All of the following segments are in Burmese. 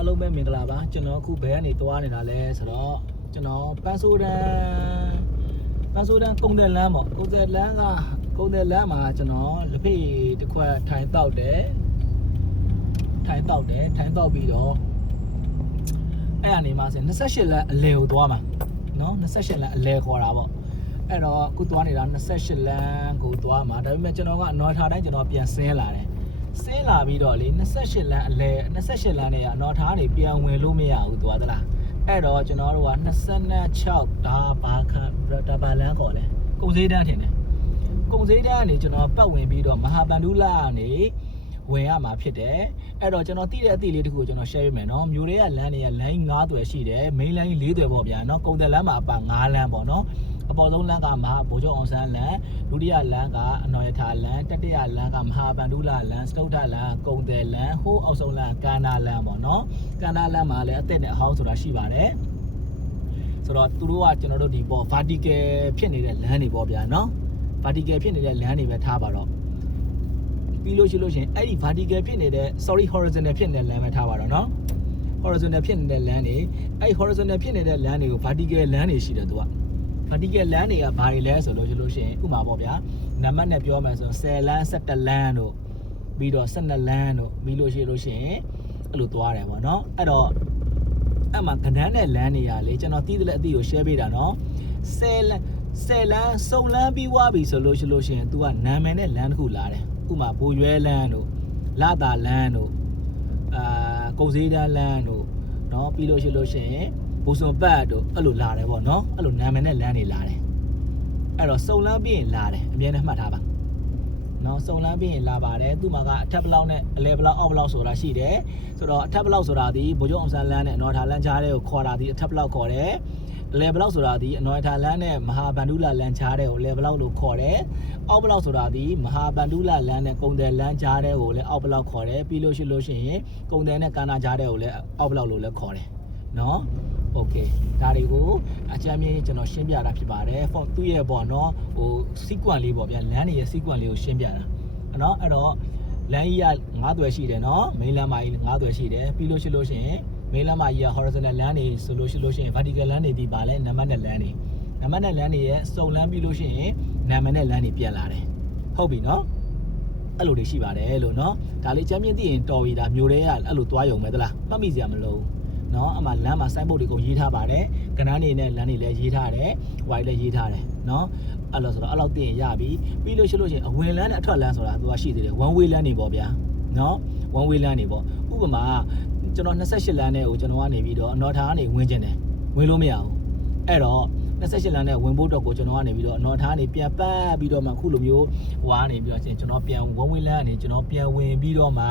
အလုံးပဲမင်္ဂလာပါကျွန်တော်အခုဘယ်ကနေသွားနေတာလဲဆိုတော့ကျွန်တော်ပန်းဆိုးတန်းကုန်တယ်လမ်းပေါ့ကုန်တယ်လမ်းမှာကျွန်တော်လက်ဖေးတစ်ခွက်ထိုင်တောက်တယ်ထိုင်တောက်ပြီးတော့အဲ့အနေမှာဆို28လမ်းအလဲကိုသွားမှာနော်28လမ်းအလဲခေါ်တာပေါ့အဲ့တော့အခုသွားနေတာ28လမ်းကိုသွားမှာဒါပေမဲ့ကျွန်တော်ကအနော်ထားတိုင်းကျွန်တော်ပြန်ဆင်းလာတယ်ဆင်းလာပြီးတော့လေ28လမ်းအလဲ28လမ်းနဲ့ကအနော်ထားနေပြန်ဝင်လို့မရဘူးသွားသလားအဲ့တော့ကျွန်တော်တို့က26ဒါဘာလမ်းခေါ်လဲကုန်စည်တန်းထင်တယ်ကုန်စည်တန်းကနေကျွန်တော်ပတ်ဝင်ပြီးတော့မဟာဗန္ဓုလကနေဝင်ရမှာဖြစ်တယ်အဲ့တော့ကျွန်တော်သိတဲ့အသည့်လေးတခုကိုကျွန်တော် share ပေးမယ်နော်မြို့တွေကလမ်းတွေကလမ်း9သွယ်ရှိတယ် main line 4သွယ်ပေါ့ဗျာနော်ကုန်တယ်လမ်းမှာအပါ9လမ်းပေါ့နော်အပေါ်ဆုံးလမ်းကမဟာဗိုလ်ချုပ်အောင်ဆန်းလမ်းဒုတိယလမ်းကအနော်ရထာလမ်းတတိယလမ်းကမဟာဗန္ဓုလလမ်းစတုထလမ်းကုန်တယ်လမ်းဟိုးအောက်ဆုံးလမ်းကန္နာလမ်းပေါ့နော်ကန္နာလမ်းမှာလည်းအသက်နဲ့အဟောင်းဆိုတာရှိပါတယ်ဆိုတော့သူတို့ကကျွန်တော်တို့ဒီပေါ့ vertical ဖြစ်နေတဲ့လမ်းတွေပေါ့ဗျာနော် vertical ဖြစ်နေတဲ့လမ်းတွေပဲထားပါတော့ပြီးလို့ရှိရင်အဲ့ဒီ vertical ဖြစ်နေတဲ့ horizontal ဖြစ်နေတဲ့လမ်းပဲထားပါတော့နော် horizontal ဖြစ်နေတဲ့လမ်းတွေအဲ့ horizontal ဖြစ်နေတဲ့လမ်းတွေကို vertical လမ်းတွေရှိတယ်သူကvertical လမ်းတွေကဘာတွေလဲဆိုလို့ရှိရင်ဥပမာပေါ့ဗျာနံပါတ်နဲ့ပြောမှဆို10လမ်း17လမ်းတို့ပြီးတော့12လမ်းတို့ပြီးလို့ရှိရင်အဲ့လိုသွားတယ်ပေါ့နော်အဲ့တော့အဲ့မှာကဏ္ဍနဲ့လမ်းတွေကလေကျွန်တော်တီးတဲ့အသည့်ကို share ပေးတာနော်10လမ်းစုံလမ်းပြီးွားပြီဆိုလို့ရှိရင် तू ကနာမည်နဲ့လမ်းတစ်ခုလာတယ်ဥပမာဘိုရွဲလမ်းတို့လာတာလမ်းတို့ကုန်စည်တန်းလမ်းတို့เนาะပြီးလို့ရှိရင်ဘူစွန်ပတ်တို့အဲ့လိုလာတယ်ပေါ့เนาะအဲ့လိုနာမည်နဲ့လမ်းတွေလာတယ်အဲ့တော့စုံလမ်းပြီးရင်လာတယ်အမြဲတမ်းမှတ်ထားပါเนาะစုံလမ်းပြီးရင်လာပါတယ်သူ့မှာကအထက်ဘလောက်နဲ့အလဲဘလောက်အောက်ဘလောက်ဆိုတာရှိတယ်ဆိုတော့အထက်ဘလောက်ဆိုတာဒီဗိုလ်ချုပ်အောင်ဆန်းလမ်းနဲ့အနော်ထာလမ်းကြားတဲ့ကိုခေါ်တာဒီအထက်ဘလောက်ခေါ်တယ်အလဲဘလောက်ဆိုတာဒီအနော်ထာလမ်းနဲ့မဟာဗန္ဓုလလမ်းကြားတဲ့ကိုလဲဘလောက်လို့ခေါ်တယ်အောက်ဘလောက်ဆိုတာဒီမဟာဗန္ဓုလလမ်းနဲ့ကုန်တယ်လမ်းကြားတဲ့ကိုလဲအောက်ဘလောက်ခေါ်တယ်ပြီးလို့ရှိရင်ကုန်တယ်နဲ့ကန္နာကြားတဲ့ကိုလဲအောက်ဘလောက်လို့လဲခေါ်တယ်เนาะโอเคဒါတွေကိုအကြမ်းမြင်ကျွန်တော်ရှင်းပြတာဖြစ်ပါတယ်သူ့ရဲ့ပေါ့เนาะဟို sequence လေးပေါ့ဗျာလမ်းတွေရဲ့ sequence လေးကိုရှင်းပြတာเนาะအဲ့တော့လမ်းကြီးက9သွယ်ရှိတယ်เนาะ main လမ်းမကြီး9သွယ်ရှိတယ်ပြီးလို့ရှိရင် main လမ်းမကြီးက horizontal လမ်းတွေဆိုလို့ရှိရင် vertical လမ်းတွေဒီပါလဲနံပါတ်နဲ့လမ်းတွေနံပါတ်နဲ့လမ်းတွေရဲ့စုံလမ်းပြီးလို့ရှိရင်နာမည်နဲ့လမ်းတွေပြန်လာတယ်ဟုတ်ပြီเนาะအဲ့လိုတွေရှိပါတယ်လို့เนาะဒါလေးချမ်းမြင့်သိရင်တော်ပြီဒါမျိုးတွေကအဲ့လိုသွားရုံပဲသလားမှတ်မိစရာမလိုเนาะအမှလမ်းမှာစိုင်းဘုတ်တွေကိုရေးထားပါတယ်ကဏ္ဍနေနဲ့လမ်းတွေလည်းရေးထားတယ်ဝိုင်လည်းရေးထားတယ်เนาะအဲ့လိုဆိုတော့အဲ့လောက်သိရင်ရပြီပြီးလို့ရှိရင်အဝင်လမ်းနဲ့အထွက်လမ်းဆိုတာသူကရှိသေးတယ် one way လမ်းတွေပေါ့ဗျာเนาะ one way လမ်းတွေပေါ့ဥပမာကျွန်တော်28လမ်းနဲ့ကိုကျွန်တော်ကနေပြီးတော့အနော်ထားကနေဝင်ကျင်တယ်ဝင်လို့မရဘူးအဲ့တော့28လမ်းနဲ့ဝင်ဖို့တော့ကိုကျွန်တော်ကနေပြီးတော့အနော်ထားနေပြန်ပတ်ပြီးတော့မှခုလိုမျိုးဝါနေပြီးတော့ကျွန်တော်ပြန် one way လမ်းကနေကျွန်တော်ပြန်ဝင်ပြီးတော့မှမ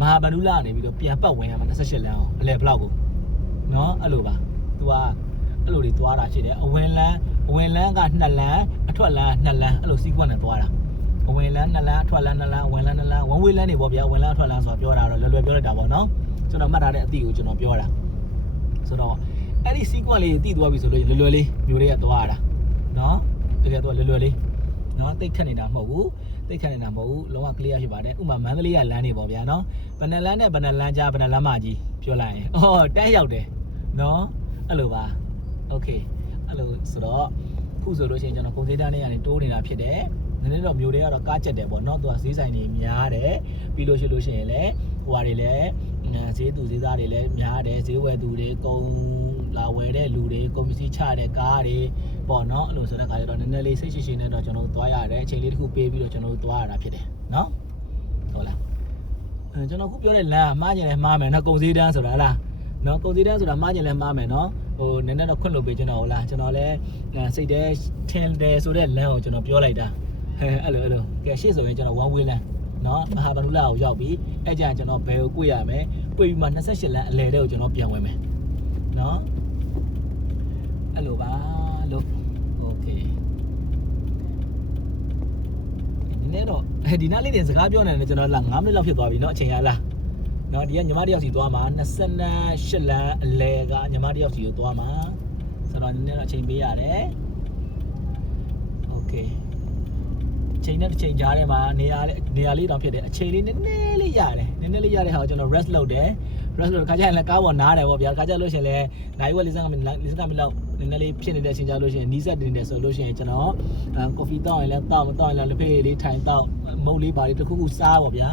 ဟာဗန္ဓုလကနေပြီးတော့ပြန်ပတ်ဝင်ရမှာ28လမ်းကိုအလဲဘလောက်ကိုเนาะအဲ့လိုပါ तू ကအဲ့လိုတွေသွားတာရှိတယ်အဝင်လမ်းက2လမ်းအထွက်လမ်း2လမ်းအဲ့လို sequence နဲ့သွားတာအဝင်လမ်း2လမ်းအထွက်လမ်း2လမ်းအဝင်လမ်း2လမ်း one way လမ်းတွေပေါ့ဗျာဝင်လမ်းအထွက်လမ်းဆိုတာပြောတာတော့လွယ်လွယ်ပြောလိုက်တာပေါ့နော်ကျွန်တော်မှတ်ထားတဲ့အသည့်ကိုကျွန်တော်ပြောတာဆိုတော့အဲ့ဒီ sequence လေးကိုတည်သွားပြီဆိုလို့လွယ်လွယ်လေးမျိုးတွေကသွားရတာเนาะတကယ်တော့လွယ်လွယ်လေးเนาะတိတ်ခတ်နေတာမဟုတ်ဘူးလုံးဝ clear ဖြစ်ပါတယ်ဥပမာမန္တလေးကလမ်းတွေပေါ့ဗျာเนาะဘယ်နှလမ်းနဲ့ဘယ်နှလမ်းကြားဘယ်နှလမ်းမကြီးပြောလိုက်ရင်အော်တန်းရောက်တယ်เนาะအဲ့လိုပါโอเคအဲ့လိုဆိုတော့ခုဆိုလို့ရှိရင်ကျွန်တော်ကုန်စည်တန်းတွေကနေတိုးနေတာဖြစ်တယ်နည်းနည်းတော့မျိုးတွေကတော့ကားချက်တယ်ပေါ့เนาะသူကဈေးဆိုင်တွေများတယ်ပြီးလို့ရှိရင်လည်းဟိုဟာတွေလည်းဈေးသူဈေးသားတွေလည်းများတယ်ဈေးဝယ်သူတွေကုန်လာဝယ်တဲ့လူတွေကုန်ပစ္စည်းချတဲ့ကားတွေပေါ့เนาะအဲ့လိုဆိုတဲ့ခါကျတော့နည်းနည်းလေးစိတ်ရှိရှိနဲ့တော့ကျွန်တော်တို့သွားရတယ်အချိန်လေးတစ်ခုပေးပြီးတော့ကျွန်တော်တို့သွားရတာဖြစ်တယ်เนาะဟုတ်လားကျွန်တော်ခုပြောတဲ့လမ်းမှားကျင်လဲမှားမယ်เนาะကုန်စည်တန်းဆိုတာလားเนาะကုန်စည်တန်းဆိုတာမှားကျင်လဲမှားမယ်เนาะဟိုနည်းနည်းတော့ခွင့်လို့ပေးကျွန်တော်ဟုတ်လားကျွန်တော်လည်းစိတ်ထဲထင်တယ်ဆိုတဲ့လမ်းကိုကျွန်တော်ပြောလိုက်တာအဲ့လိုကဲရှေ့ဆိုရင်ကျွန်တော် one way လမ်းเนาะမဟာဗန္ဓုလကိုရောက်ပြီးအဲ့ကြရင်ကျွန်တော်ဘယ်ကို꿰ရမယ်꿰ပြီးမှ28လမ်းအလဲတဲ့ကိုကျွန်တော်ပြန်ဝင်မယ်เนาะအဲ့လိုပါလို့โอเคဒီနေ့တော့ဒီနားလေးတင်စကားပြောနေတယ်ကျွန်တော်လာ9မိနစ်လောက်ဖြစ်သွားပြီเนาะအချိန်ရလားเนาะဒီကညီမတယောက်စီသွားမှာ28လမ်းအလဲကညီမတယောက်စီကိုသွားမှာဆိုတော့နည်းနည်းတော့အချိန်ပေးရတယ်โอเค ချိန်နဲ့တစ်ချိန်ကြားထဲမှာနေရာလေးတောင်ဖြစ်တယ်အချိန်လေးနည်းနည်းလေးရတယ်နည်းနည်းလေးရတဲ့ဟာကိုကျွန်တော် rest လုပ်တယ် rest လုပ်ခါကျရင်လည်းကားပေါ်နားတယ်ပေါ့ဗျာခါကျလို့ရှိရင်လည်းနိုင်ဝက်45မိနစ်လောက်နည်းနည်းလေးဖြစ်နေတဲ့အချိန်ကြားလို့ရှိရင်နီးစက်တင်နေဆိုလို့ရှိရင်ကျွန်တော်ကော်ဖီတောက်ရင်လည်းတောက်မတောက်ရင်လည်းလက်ဖေးလေးထိုင်တောက်မုတ်လေးပါလေးတစ်ခုခုစားပေါ့ဗျာ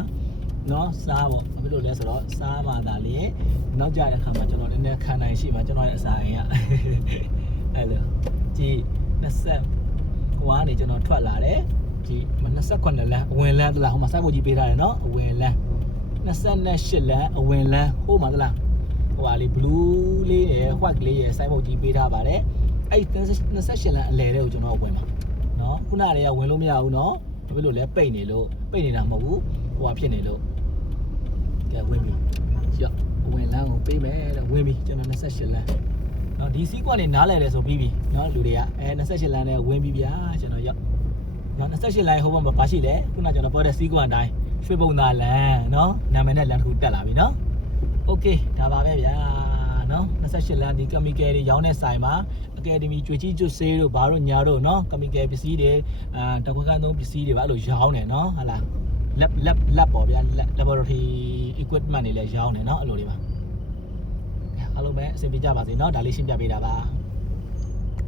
နော်စားပေါ့ဘာဖြစ်လို့လဲဆိုတော့စားမှသာလေနောက်ကြတဲ့အခါမှာကျွန်တော်နည်းနည်းခံနိုင်ရှိမှကျွန်တော်ရဲ့အစာအိမ်ကအဲ့လိုကြည့်20ဟိုကနေကျွန်တော်ထွက်လာတယ်ဒီ28လမ်းအဝင်လမ်းတလားဟိုမှာစိုက်ဖို့ကြီးပေးထားတယ်နော်အဝင်လမ်း28လမ်းအဝင်လမ်းဟိုမှာတလားဟိုဟာလေး blue လေးရယ် white လေးရယ်စိုက်ဖို့ကြီးပေးထားပါတယ်အဲ့28လမ်းအလယ်တဲ့ကိုကျွန်တော်ဝင်ပါနော်ခုနကလေးကဝင်လို့မရဘူးနော်ဘာဖြစ်လို့လဲပိတ်နေတာမဟုတ်ဘူးဟိုဟာဖြစ်နေလို့ကဲဝင်ပြီရော့အဝင်လမ်းကိုပေးမယ်တဲ့ဝင်ပြီကျွန်တော်28လမ်းနော်ဒီစီးကွက်နေနားလဲတယ်ဆိုပြီးပြီနော်လူတွေက28လမ်းနဲ့ဝင်ပြီဗျာကျွန်တော်ရော့နော်28လမ်းဟိုဘက်မှာပါရှိတယ်ခုနကကျွန်တော်ပြောတဲ့စီးကွက်အတိုင်းရွှေဘုံသာလမ်းနော်နာမည်နဲ့လမ်းတစ်ခုတက်လာပြီနော်โอเคဒါပါပဲဗျာနော်28လမ်းဒီကမီကယ်တွေရောင်းတဲ့ဆိုင်မှာအကယ်ဒမီကြွေကြီးကျွတ်ဆေးတို့ဘာတို့ညာတို့နော်ကမီကယ်ပစ္စည်းတွေတခွက်ခန်းသုံးပစ္စည်းတွေပါအဲ့လိုရောင်းတယ်နော်ဟာလားlab ပေါ့ဗျာ laboratory equipment တွေလည်းရောင်းတယ်နော်အဲ့လိုတွေပါအားလုံးပဲအဆင်ပြေကြပါစေเนาะဒါလေးရှင်းပြပေးတာပါ